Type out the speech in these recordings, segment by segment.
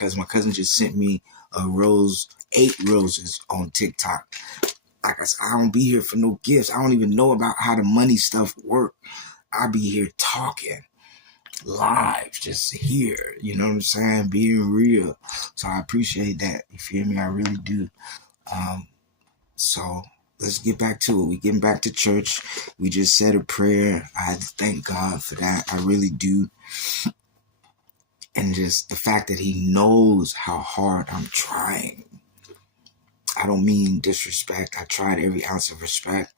because my cousin just sent me a rose, 8 roses on TikTok. Like I said, I don't be here for no gifts. I don't even know about how the money stuff work. I be here talking live, just here, you know what I'm saying? Being real. So I appreciate that. You feel me? I really do. So let's get back to it. We getting back to church. We just said a prayer. I thank God for that. I really do. And just the fact that he knows how hard I'm trying. I don't mean disrespect. I tried every ounce of respect.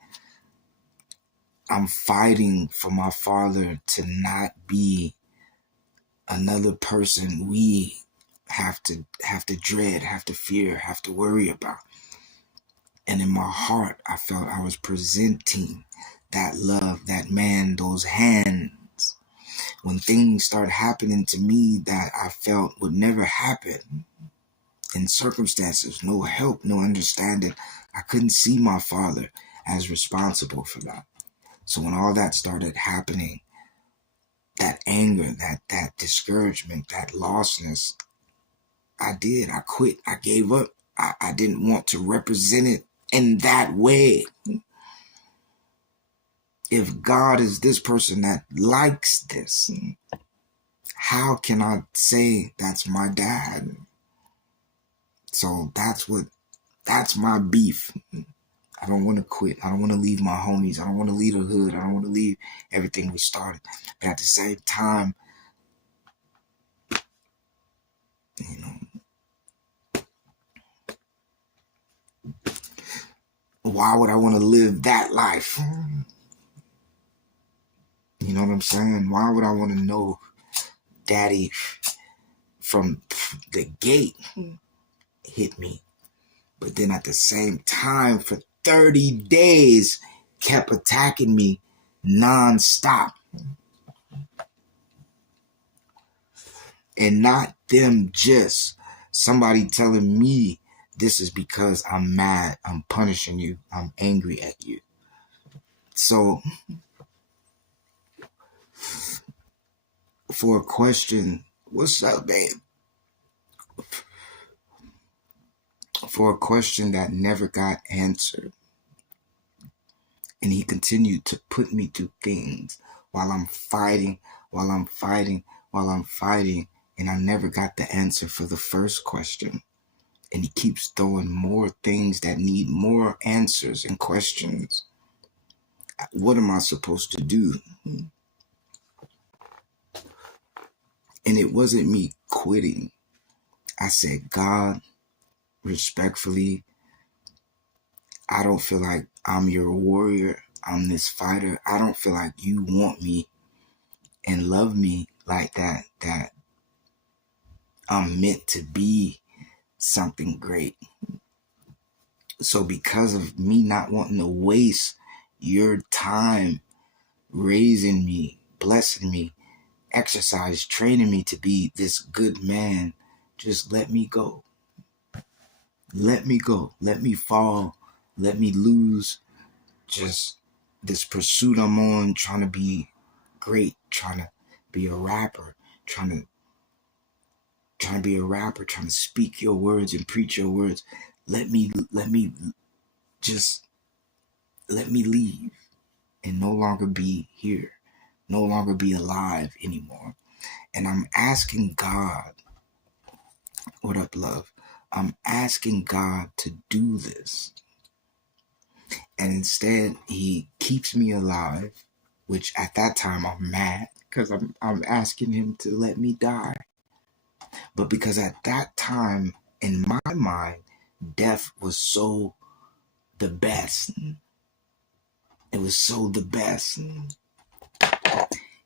I'm fighting for my father to not be another person we have to dread, have to fear, have to worry about. And in my heart, I felt I was presenting that love, that man, those hands. When things started happening to me that I felt would never happen, in circumstances, no help, no understanding, I couldn't see my father as responsible for that. So when all that started happening, that anger, that discouragement, that lostness, I quit. I gave up. I didn't want to represent it in that way. If God is this person that likes this, how can I say that's my dad? So that's my beef. I don't want to quit. I don't want to leave my homies. I don't want to leave the hood. I don't want to leave everything we started. But at the same time, you know, why would I want to live that life? You know what I'm saying? Why would I want to know daddy from the gate hit me? But then at the same time, for 30 days, kept attacking me nonstop. And not them just somebody telling me this is because I'm mad, I'm punishing you, I'm angry at you. So for a question, what's up, babe? For a question that never got answered. And he continued to put me through things while I'm fighting, and I never got the answer for the first question. And he keeps throwing more things that need more answers and questions. What am I supposed to do? And it wasn't me quitting. I said, God, respectfully, I don't feel like I'm your warrior. I'm this fighter. I don't feel like you want me and love me like that I'm meant to be something great. So because of me not wanting to waste your time raising me, blessing me, exercise, training me to be this good man, just let me go. Let me go. Let me fall. Let me lose just this pursuit I'm on, trying to be great, trying to be a rapper, trying to speak your words and preach your words. Let me leave and no longer be here, no longer be alive anymore. And I'm asking God, what up, love? I'm asking God to do this. And instead, he keeps me alive, which at that time I'm mad because I'm asking him to let me die. But because at that time, in my mind, death was so the best. It was so the best.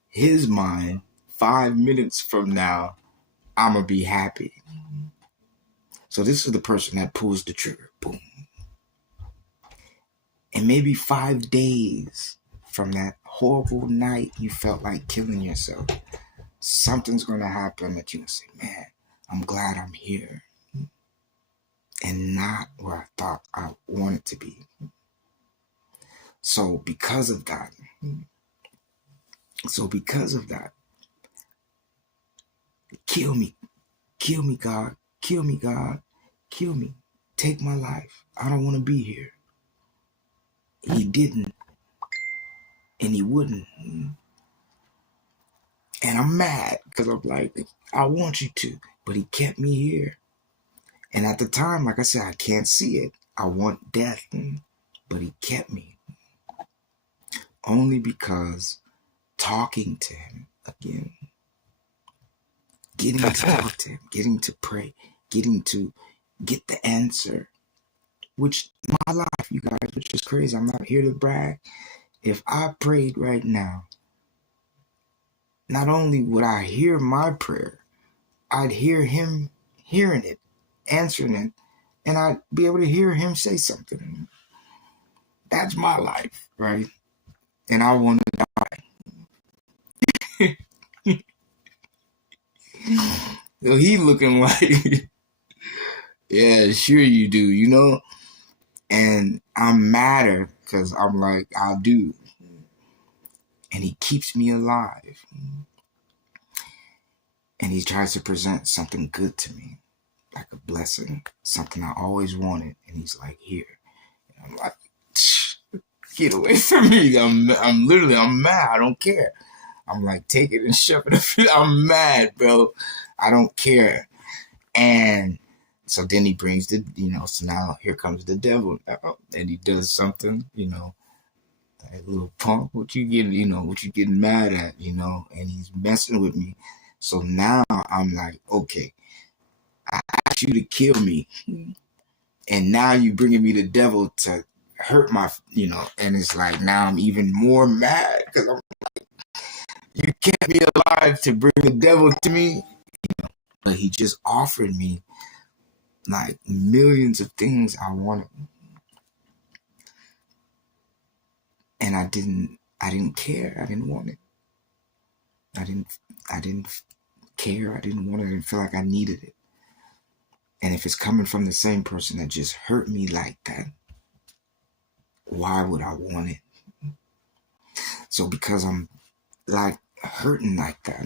His mind, 5 minutes from now, I'm going to be happy. So this is the person that pulls the trigger. Boom. And maybe 5 days from that horrible night you felt like killing yourself, something's going to happen that you're going to say, man, I'm glad I'm here. And not where I thought I wanted to be. So because of that, kill me, kill me, God. Kill me, God. Kill me. Take my life. I don't want to be here. He didn't. And he wouldn't. And I'm mad because I'm like, I want you to. But he kept me here. And at the time, like I said, I can't see it. I want death. But he kept me. Only because talking to him again, getting to talk to him, getting to pray, getting to get the answer, which my life, you guys, which is crazy. I'm not here to brag. If I prayed right now, not only would I hear my prayer, I'd hear him hearing it, answering it, and I'd be able to hear him say something. That's my life, right? And I want to die. So he looking like, yeah, sure you do, you know? And I'm madder because I'm like, I do. And he keeps me alive. And he tries to present something good to me, like a blessing, something I always wanted. And he's like, here. And I'm like, get away from me. I'm mad. I don't care. I'm like, take it and shove it. I'm mad, bro. I don't care. And so then he brings the, so now here comes the devil. And he does something, like, little punk, what you getting mad at, and he's messing with me. So now I'm like, okay, I asked you to kill me. And now you bringing me the devil to hurt my, and it's like, now I'm even more mad because I'm like, you kept me alive to bring the devil to me. But he just offered me like millions of things I wanted. And I didn't care. I didn't want it. I didn't care. I didn't want it. I didn't feel like I needed it. And if it's coming from the same person that just hurt me like that, why would I want it? So because I'm like hurting like that,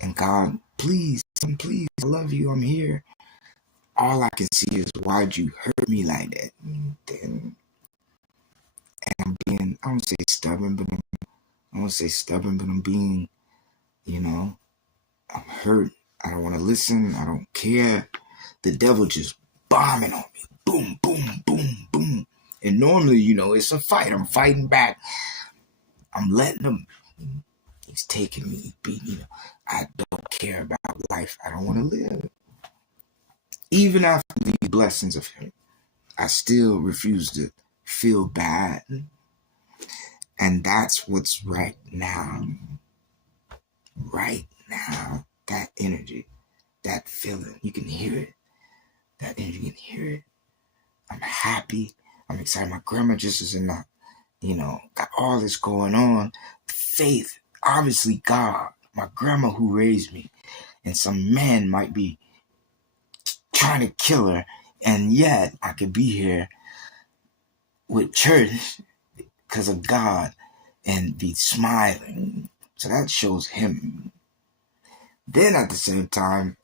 and God, please, I love you, I'm here. All I can see is, why'd you hurt me like that? Then, and I'm being, I don't say stubborn, but I'm being, I'm hurt. I don't want to listen. I don't care. The devil just bombing on me. Boom, boom, boom, boom. And normally, it's a fight. I'm fighting back. I'm letting him. He's taking me, beating me. I don't care about life. I don't want to live. Even after the blessings of him, I still refuse to feel bad. And that's what's right now. Right now. That energy, that feeling, you can hear it. That energy, you can hear it. I'm happy. I'm excited. My grandma just is in the, got all this going on. Faith, obviously God, my grandma who raised me, and some man might be trying to kill her, and yet I could be here with church because of God and be smiling. So that shows him. Then at the same time,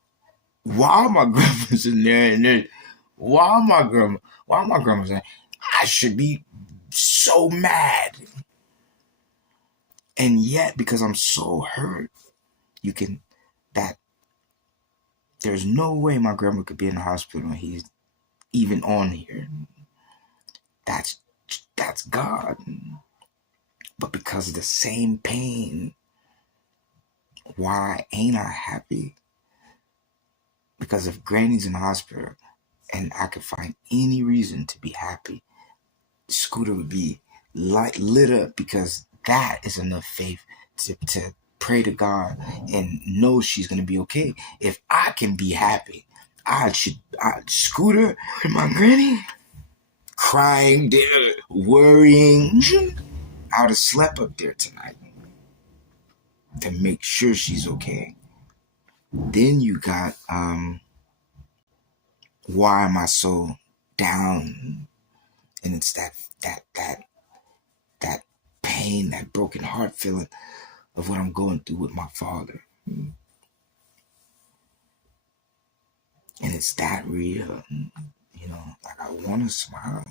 while my grandma's in there, and while my grandma's in there, I should be so mad. And yet, because I'm so hurt, there's no way my grandma could be in the hospital and he's even on here. That's God. But because of the same pain, why ain't I happy? Because if Granny's in the hospital and I could find any reason to be happy, Scooter would be lit up, because that is enough faith to pray to God and know she's going to be okay. If I can be happy, Scooter and my granny crying, worrying, I would have slept up there tonight to make sure she's okay. Then you got, why am I so down? And it's that pain, that broken heart feeling of what I'm going through with my father. And it's that real. You know, like I want to smile.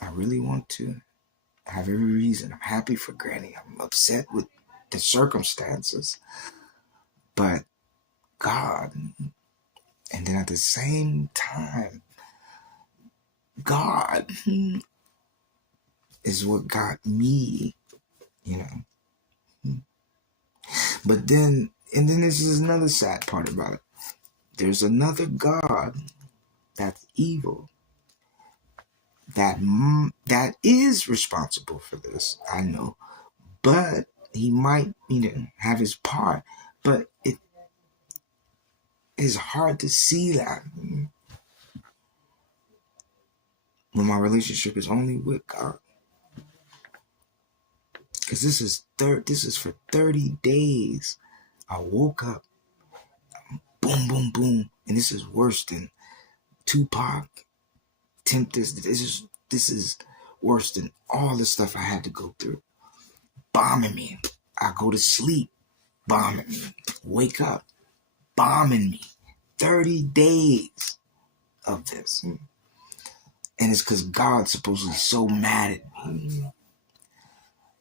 I really want to. I have every reason. I'm happy for Granny. I'm upset with the circumstances. But God, and then at the same time, God is what got me, you know. But then, and then this is another sad part about it. There's another God that's evil that is responsible for this. I know, but he might, have his part. But it is hard to see that when my relationship is only with God. Because this is for 30 days. I woke up, boom, boom, boom, and this is worse than Tupac, Tempest. This is worse than all the stuff I had to go through. Bombing me. I go to sleep, bombing me. Wake up, bombing me. 30 days of this. And it's because God's supposedly so mad at me.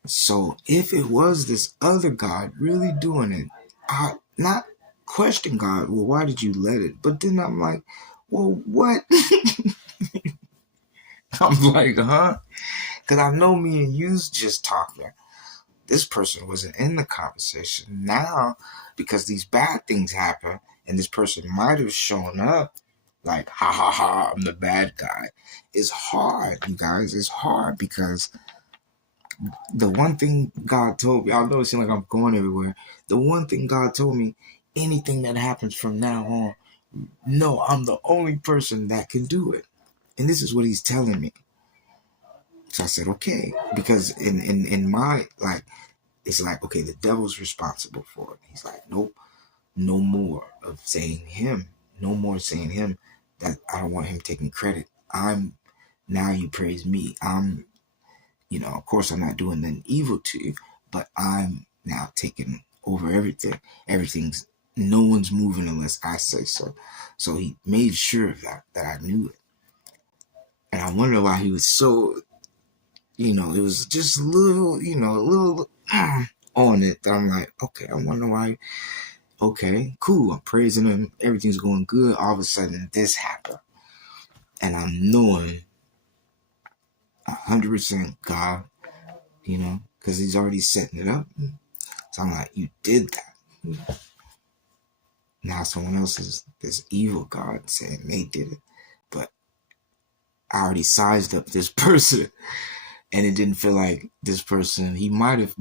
So if it was this other God really doing it, I not question God, well, why did you let it? But then I'm like, well, what? I'm like, huh? Because I know me and you's just talking. This person wasn't in the conversation. Now, because these bad things happen, and this person might have shown up like, ha ha ha, I'm the bad guy. It's hard, you guys. It's hard because the one thing God told me, I know it seems like I'm going everywhere. The one thing God told me, anything that happens from now on, no, I'm the only person that can do it. And this is what he's telling me. So I said, okay. Because in my, like, it's like, okay, the devil's responsible for it. He's like, nope, no more of saying him. No more saying him. That I don't want him taking credit. Now you praise me. Of course I'm not doing nothing evil to you, but I'm now taking over everything. No one's moving unless I say so. So he made sure of that I knew it. And I wonder why he was so, it was just a little on it. That I'm like, okay, I wonder why. Okay, cool. I'm praising him. Everything's going good. All of a sudden, this happened. And I'm knowing 100% God, because he's already setting it up. So I'm like, you did that. Now someone else is this evil God saying they did it. But I already sized up this person. And it didn't feel like this person, he might have,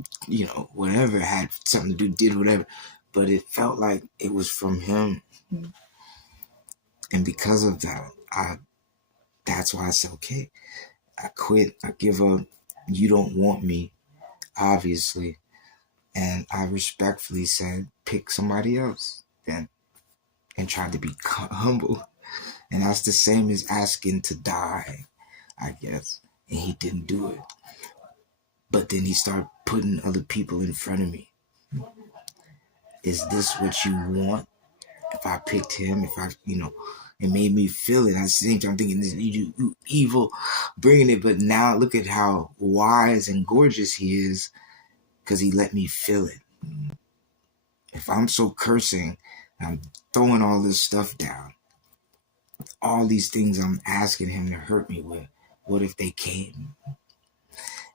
whatever, had something to do, did whatever. But it felt like it was from him. And because of that, that's why I said, okay, I quit. I give up. You don't want me, obviously. And I respectfully said, pick somebody else then, and tried to be humble. And that's the same as asking to die, I guess. And he didn't do it. But then he started putting other people in front of me. Is this what you want? If I picked him, it made me feel it. At the same time, I'm thinking, you evil, bringing it. But now look at how wise and gorgeous he is, because he let me feel it. If I'm so cursing, I'm throwing all this stuff down, all these things I'm asking him to hurt me with, what if they came?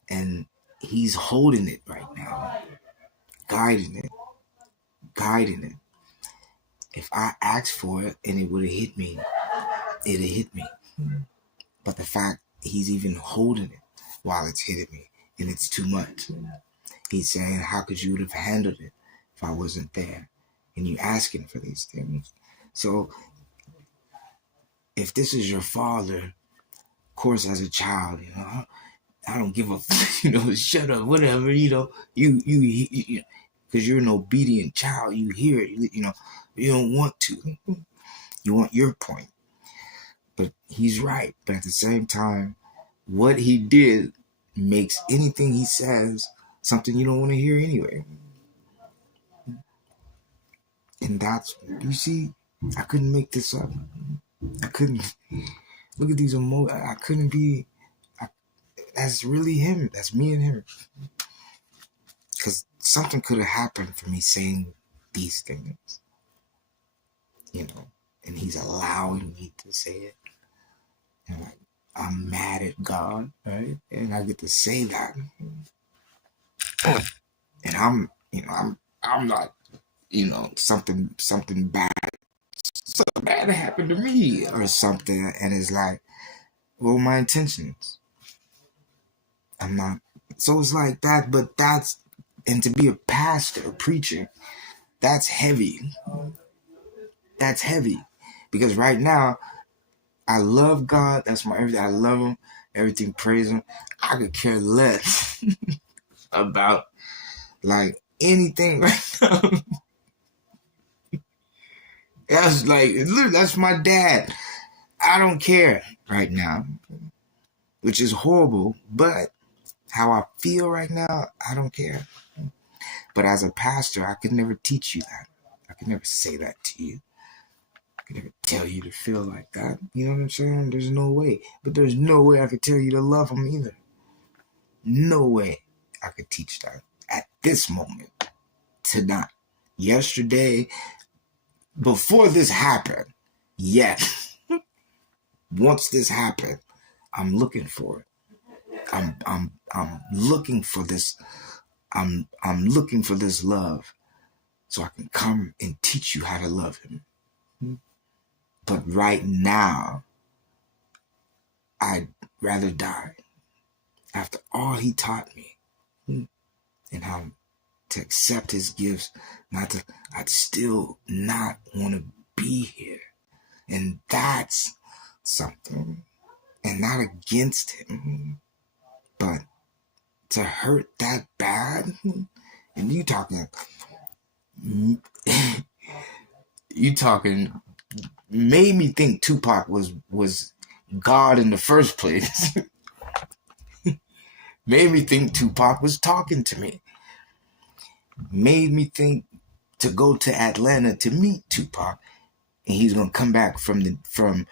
And he's holding it right now, guiding it. If I asked for it and it would have hit me, it'd have hit me. But the fact he's even holding it while it's hitting me, and it's too much. He's saying, how could you have handled it if I wasn't there? And you asking for these things. So if this is your father, of course, as a child, I don't give a, shut up, whatever, you, because you're an obedient child. You hear it, you don't want to. You want your point. But he's right. But at the same time, what he did makes anything he says something you don't want to hear anyway. And that's, you see, I couldn't make this up. I couldn't look at these emotions. I couldn't be. That's really him. That's me and him. Because something could have happened for me saying these things, and he's allowing me to say it. And I'm mad at God, right? And I get to say that. And I'm not, something bad happened to me or something. And it's like, well, my intentions. I'm not. So it's like that, but and to be a pastor, a preacher, that's heavy. That's heavy. Because right now, I love God. That's my everything. I love him. Everything, praise him. I could care less about like anything right now. That's my dad. I don't care right now, which is horrible, but how I feel right now, I don't care. But as a pastor, I could never teach you that. I could never say that to you. I could never tell you to feel like that. You know what I'm saying? There's no way. But there's no way I could tell you to love him either. No way I could teach that at this moment. Tonight. Yesterday, before this happened, yes. Once this happened, I'm looking for it. I'm looking for this. I'm looking for this love, so I can come and teach you how to love him. But right now, I'd rather die after all he taught me, and how to accept his gifts. I'd still not want to be here, and that's something. And not against him, but to hurt that bad. And you talking made me think Tupac was God in the first place. Made me think Tupac was talking to me. Made me think to go to Atlanta to meet Tupac, and he's gonna come back from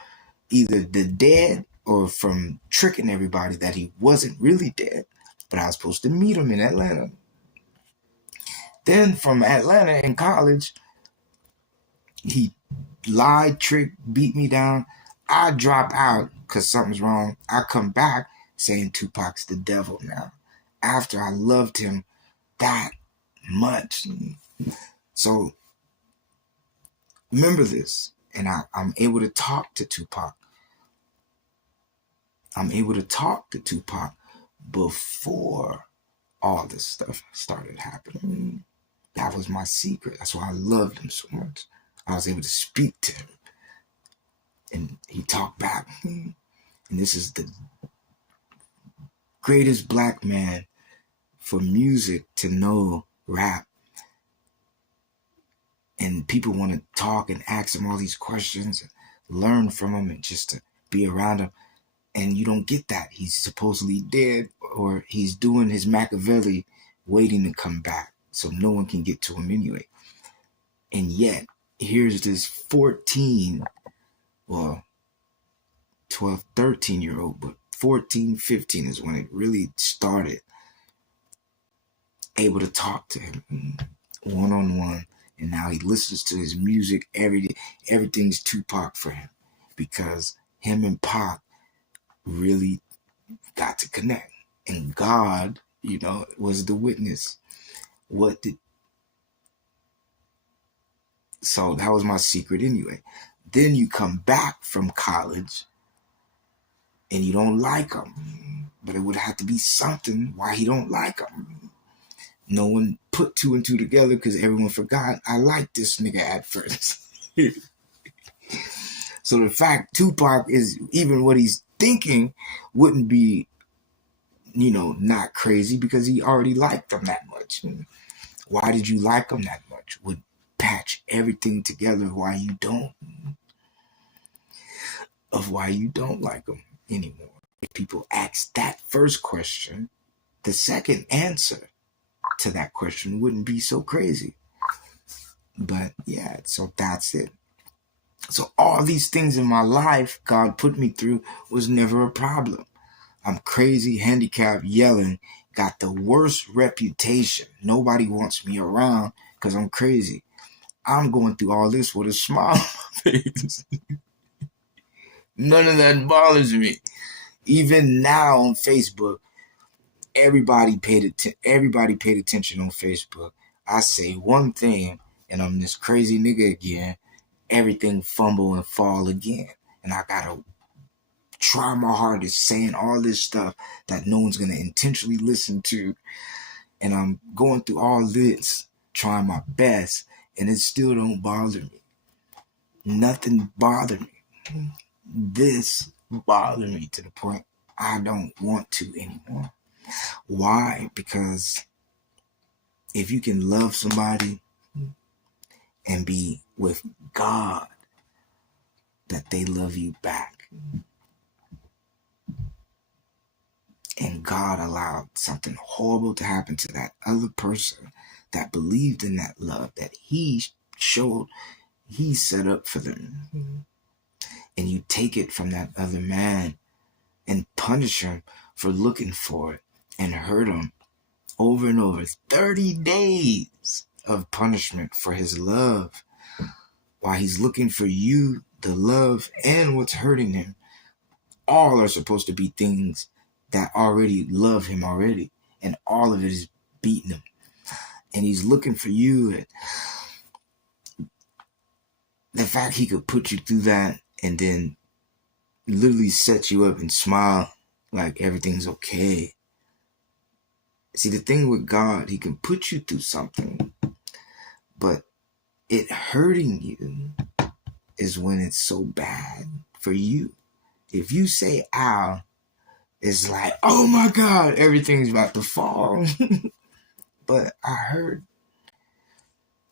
either the dead or from tricking everybody that he wasn't really dead, but I was supposed to meet him in Atlanta. Then from Atlanta in college, he lied, tricked, beat me down. I drop out because something's wrong. I come back saying Tupac's the devil now, after I loved him that much. So remember this, and I'm able to talk to Tupac. I'm able to talk to Tupac before all this stuff started happening. That was my secret. That's why I loved him so much. I was able to speak to him, and he talked back. And this is the greatest black man for music to know rap. And people want to talk and ask him all these questions and learn from him and just to be around him. And you don't get that. He's supposedly dead, or he's doing his Machiavelli waiting to come back so no one can get to him anyway. And yet, here's this 14, well, 12, 13-year-old, but 14, 15 is when it really started, able to talk to him one-on-one. And now he listens to his music every day. Everything's Tupac for him, because him and Pac really got to connect. And God, was the witness. So that was my secret anyway. Then you come back from college and you don't like him. But it would have to be something why he don't like him. No one put two and two together because everyone forgot I liked this nigga at first. So the fact Tupac is even what he's thinking wouldn't be, not crazy, because he already liked them that much. And why did you like them that much? Would patch everything together why you don't like them anymore. If people ask that first question, the second answer to that question wouldn't be so crazy. But yeah, so that's it. So all these things in my life God put me through was never a problem. I'm crazy, handicapped, yelling, got the worst reputation. Nobody wants me around because I'm crazy. I'm going through all this with a smile on my face. None of that bothers me. Even now on Facebook, everybody paid attention on Facebook. I say one thing and I'm this crazy nigga again. Everything fumble and fall again. And I gotta try my hardest saying all this stuff that no one's gonna intentionally listen to. And I'm going through all this, trying my best, and it still don't bother me. Nothing bothered me. This bothered me to the point I don't want to anymore. Why? Because if you can love somebody and be with God, that they love you back. And God allowed something horrible to happen to that other person that believed in that love that he showed, he set up for them. And you take it from that other man and punish him for looking for it and hurt him over and over. 30 days of punishment for his love while he's looking for you, the love, and what's hurting him. All are supposed to be things that already love him already, and all of it is beating him. And he's looking for you. And the fact he could put you through that and then literally set you up and smile like everything's okay. See, the thing with God, he can put you through something, but it hurting you is when it's so bad for you. If you say ow, it's like, oh my God, everything's about to fall. But I hurt.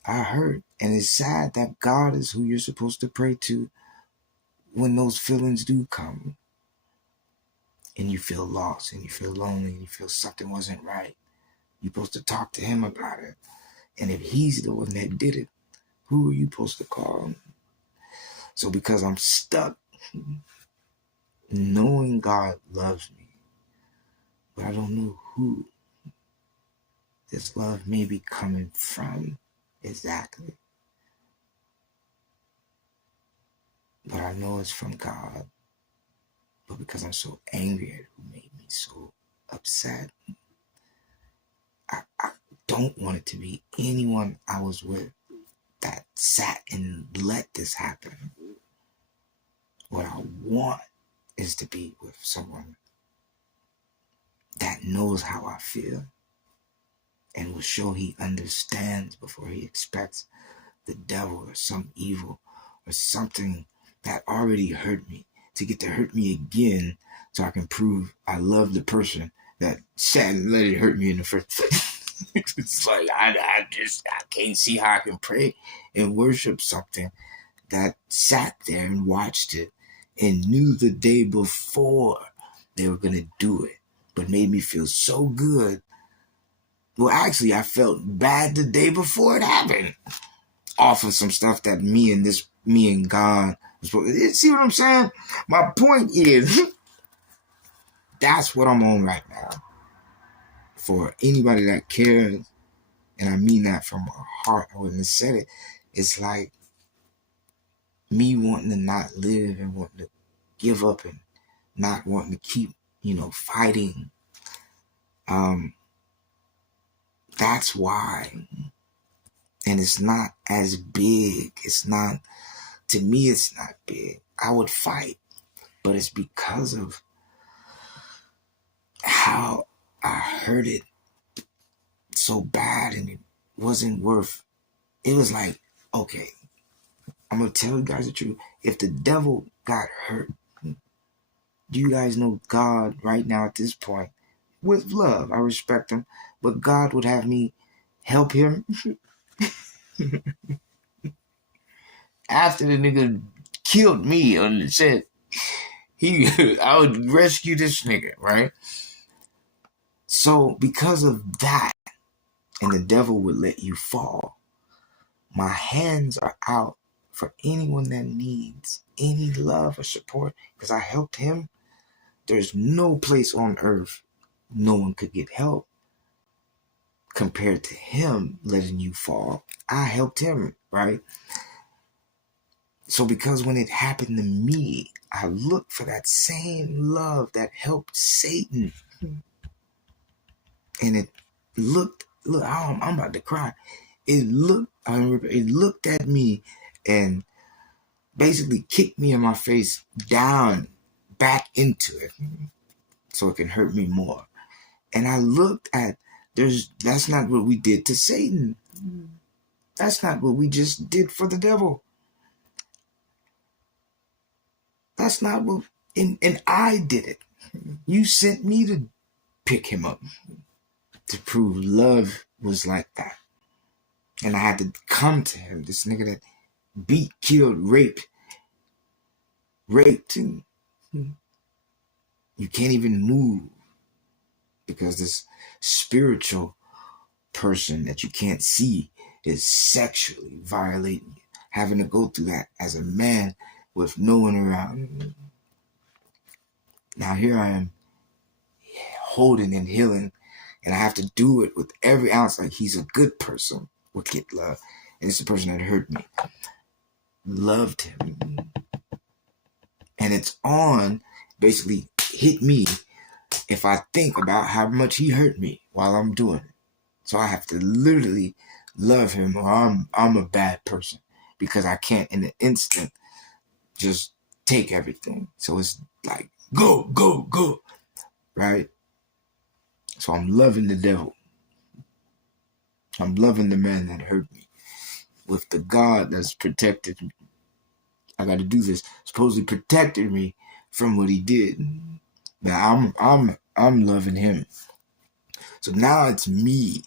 And it's sad that God is who you're supposed to pray to when those feelings do come. And you feel lost and you feel lonely and you feel something wasn't right. You're supposed to talk to him about it. And if he's the one that did it, who are you supposed to call? So because I'm stuck knowing God loves me, but I don't know who this love may be coming from exactly. But I know it's from God. But because I'm so angry at who made me so upset, I don't want it to be anyone I was with that sat and let this happen. What I want is to be with someone that knows how I feel and will show he understands before he expects the devil or some evil or something that already hurt me to get to hurt me again so I can prove I love the person that sat and let it hurt me in the first place. It's like I can't see how I can pray and worship something that sat there and watched it and knew the day before they were going to do it, but made me feel so good. Well, actually, I felt bad the day before it happened off of some stuff that me and God was supposed to. See what I'm saying? My point is, that's what I'm on right now. For anybody that cares, and I mean that from my heart, I wouldn't have said it. It's like me wanting to not live and wanting to give up and not wanting to keep, fighting. That's why. And it's not as big. To me, it's not big. I would fight, but it's because of how I heard it so bad and it wasn't worth. It was like, okay, I'm going to tell you guys the truth. If the devil got hurt, do you guys know God right now at this point, with love, I respect him, but God would have me help him after the nigga killed me and said I would rescue this nigga, right? So because of that, and the devil would let you fall, my hands are out for anyone that needs any love or support, because I helped him. There's no place on earth no one could get help compared to him letting you fall. I helped him, right? So because when it happened to me, I looked for that same love that helped Satan. And it look, I'm about to cry. It looked at me and basically kicked me in my face down back into it so it can hurt me more. And I looked at, that's not what we did to Satan. That's not what we just did for the devil. That's not what, and I did it. You sent me to pick him up to prove love was like that. And I had to come to him, this nigga that beat, killed, raped too. You can't even move because this spiritual person that you can't see is sexually violating you, having to go through that as a man with no one around. Now here I am holding and healing, and I have to do it with every ounce. Like, he's a good person with get love, and it's the person that hurt me. Loved him. And it's on, basically hit me if I think about how much he hurt me while I'm doing it. So I have to literally love him, or I'm a bad person, because I can't in an instant just take everything. So it's like, go, go, go, right? So I'm loving the devil. I'm loving the man that hurt me with the God that's protected me. I got to do this. Supposedly protected me from what he did. Now I'm loving him. So now it's me,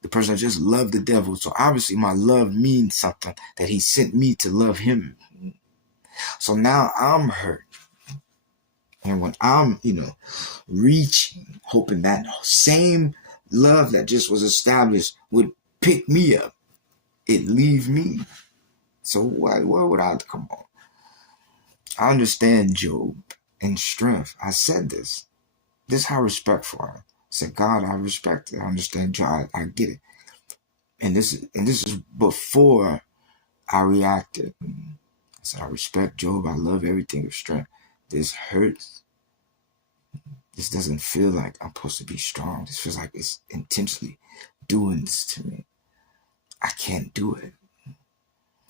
the person that just loved the devil. So obviously my love means something, that he sent me to love him. So now I'm hurt. And when I'm, reaching, hoping that same love that just was established would pick me up, it leave me. So why would I come on? I understand Job and strength. I said this. This is how respectful I am. I said, God, I respect it. I understand Job. I get it. And this is before I reacted. I said, I respect Job. I love everything with strength. This hurts. This doesn't feel like I'm supposed to be strong. This feels like it's intentionally doing this to me. I can't do it.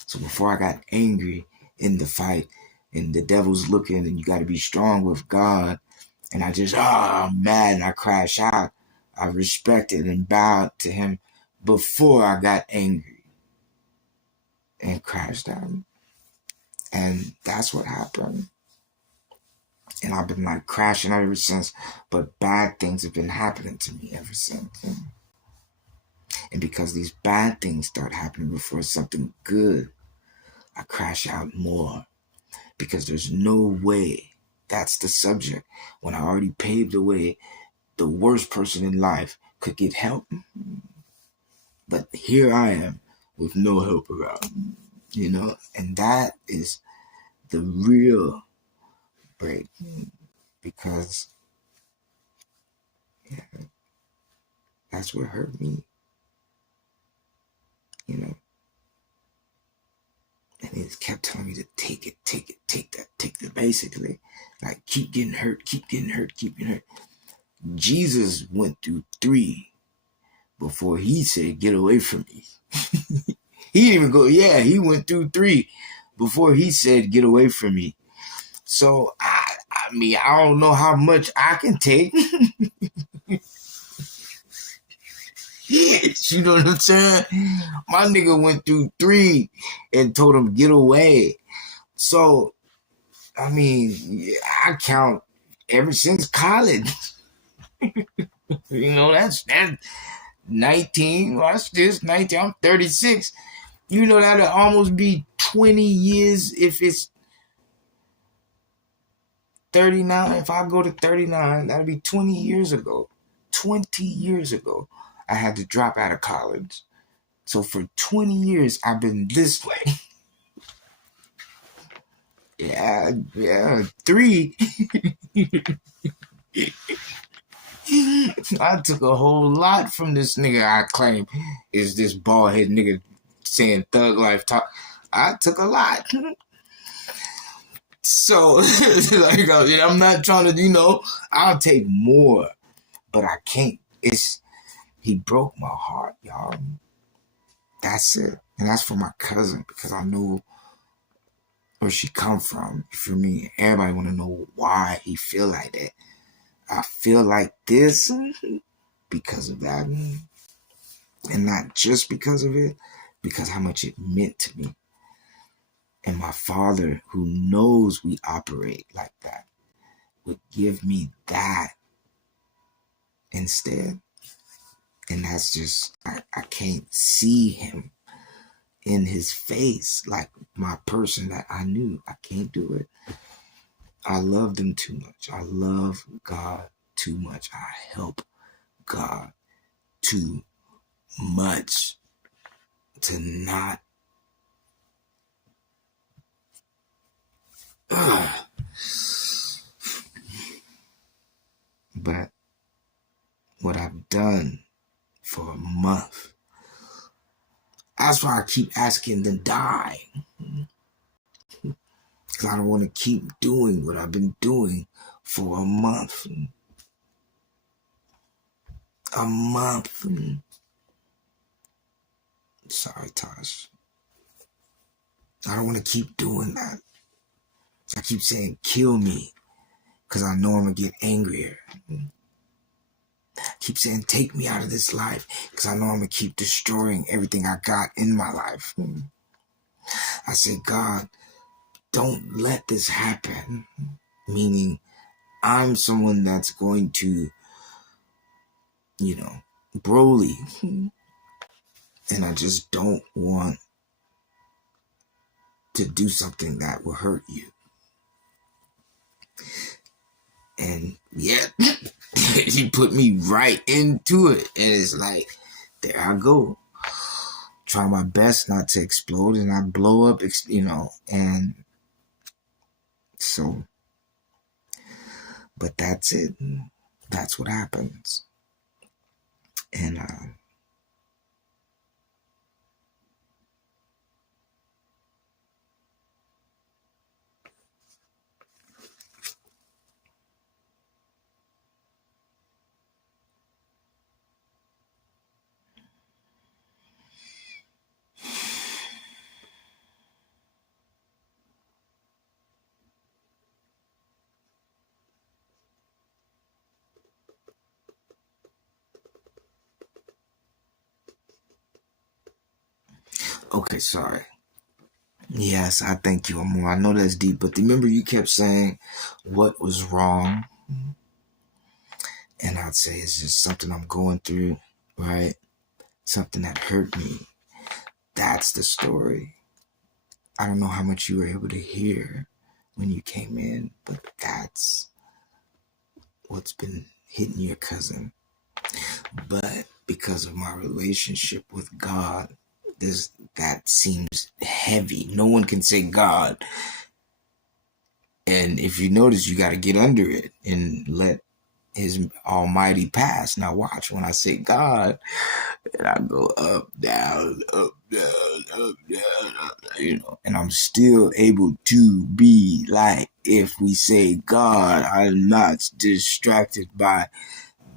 So before I got angry in the fight, and the devil's looking, and you got to be strong with God, and I just, I'm mad, and I crash out, I respected and bowed to him before I got angry and crashed out. And that's what happened. And I've been like crashing out ever since, but bad things have been happening to me ever since. And because these bad things start happening before something good, I crash out more, because there's no way. That's the subject. When I already paved the way, the worst person in life could get help. But here I am with no help around, and that is the real break, because that's what hurt me, and it kept telling me to take that, basically, like, keep getting hurt. Jesus went through 3 before he said, get away from me. He didn't even go, he went through 3 before he said, get away from me. So, I don't know how much I can take. You know what I'm saying? My nigga went through 3 and told him, get away. So, I count ever since college. That's 19. Watch this, 19. I'm 36. That'll almost be 20 years if it's 39. If I go to 39, that'll be 20 years ago. 20 years ago, I had to drop out of college. So for 20 years, I've been this way. Yeah, 3. I took a whole lot from this nigga I claim is this bald head nigga saying thug life talk. I took a lot. So, like, I'm not trying to, I'll take more, but I can't. He broke my heart, y'all. That's it. And that's for my cousin, because I know where she come from. You feel me? Everybody want to know why he feel like that. I feel like this because of that. And not just because of it, because how much it meant to me. And my father, who knows we operate like that, would give me that instead. And that's just, I can't see him in his face like my person that I knew. I can't do it. I loved him too much. I love God too much. I help God too much to not. But what I've done for a month, that's why I keep asking to die. Because I don't want to keep doing what I've been doing for a month. A month. Sorry, Tosh. I don't want to keep doing that. I keep saying, kill me, because I know I'm going to get angrier. I keep saying, take me out of this life, because I know I'm going to keep destroying everything I got in my life. I say, God, don't let this happen. Meaning, I'm someone that's going to, Broly. And I just don't want to do something that will hurt you. And yet, he put me right into it. And it's like, there I go. Try my best not to explode, and I blow up, and so, but that's it. That's what happens. And, okay, sorry. Yes, I thank you, Amor. I know that's deep, but remember you kept saying what was wrong? And I'd say it's just something I'm going through, right? Something that hurt me. That's the story. I don't know how much you were able to hear when you came in, but that's what's been hitting your cousin. But because of my relationship with God, that seems heavy. No one can say God. And if you notice, you got to get under it and let his almighty pass. Now watch, when I say God, and I go up, down, up, down, up, down, up, and I'm still able to be like, if we say God, I'm not distracted by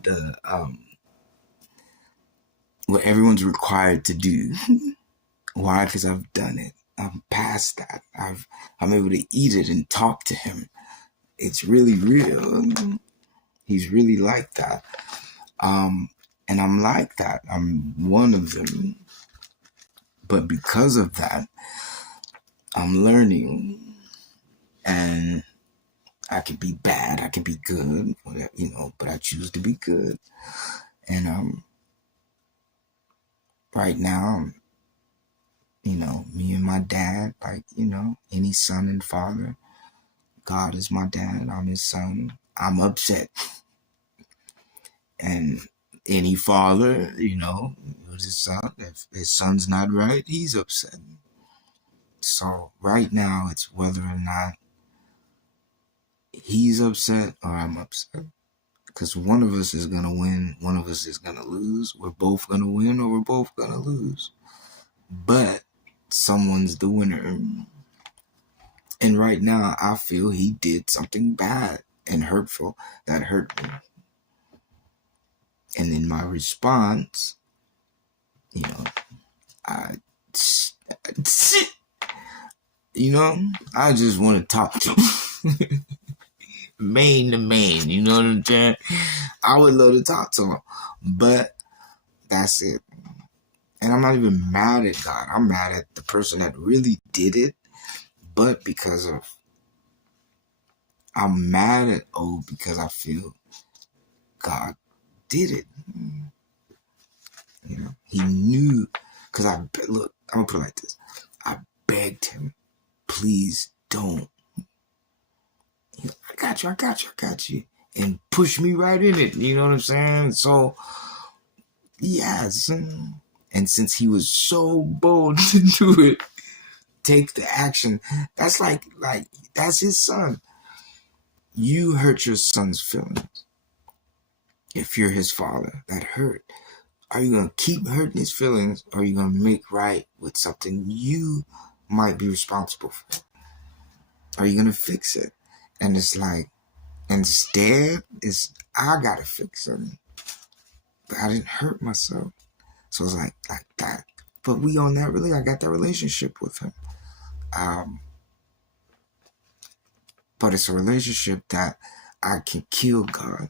the what everyone's required to do. Why? Because I've done it. I'm past that. I'm able to eat it and talk to him. It's really real. He's really like that. And I'm like that. I'm one of them. But because of that, I'm learning. And I can be bad. I can be good. But I choose to be good. And right now, me and my dad, like, any son and father, God is my dad. I'm his son. I'm upset. And any father, with his son, if his son's not right, he's upset. So right now, it's whether or not he's upset or I'm upset. Because one of us is going to win, one of us is going to lose. We're both going to win or we're both going to lose. But someone's the winner. And right now, I feel he did something bad and hurtful that hurt me. And in my response, I just want to talk to him. Main to main, you know what I'm saying? I would love to talk to him. But that's it. And I'm not even mad at God. I'm mad at the person that really did it. But I'm mad at O because I feel God did it. He knew. Because look, I'm going to put it like this. I begged him, please don't. I got you. And push me right in it. You know what I'm saying? So, yes. And since he was so bold to do it, take the action. That's like that's his son. You hurt your son's feelings. If you're his father, that hurt. Are you going to keep hurting his feelings, or are you going to make right with something you might be responsible for? Are you going to fix it? And it's like, instead, I got to fix it. But I didn't hurt myself. So it's like that. But we on that I got that relationship with him. But it's a relationship that I can kill God.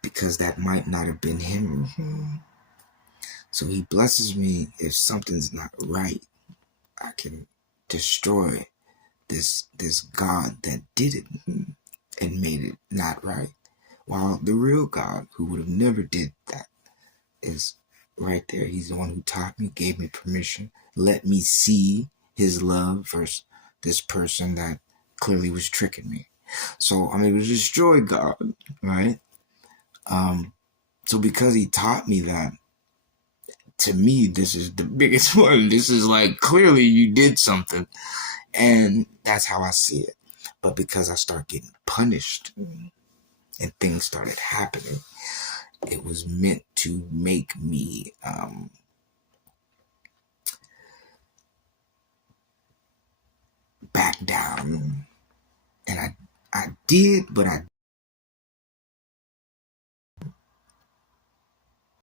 Because that might not have been him. So he blesses me if something's not right. I can destroy this God that did it and made it not right. While the real God, who would have never did that, is right there. He's the one who taught me, gave me permission, let me see his love versus this person that clearly was tricking me. So I'm able to destroy God, right? So because he taught me that, to me, this is the biggest one. This is like, clearly you did something. And that's how I see it. But because I start getting punished and things started happening, it was meant to make me back down. And I did, but I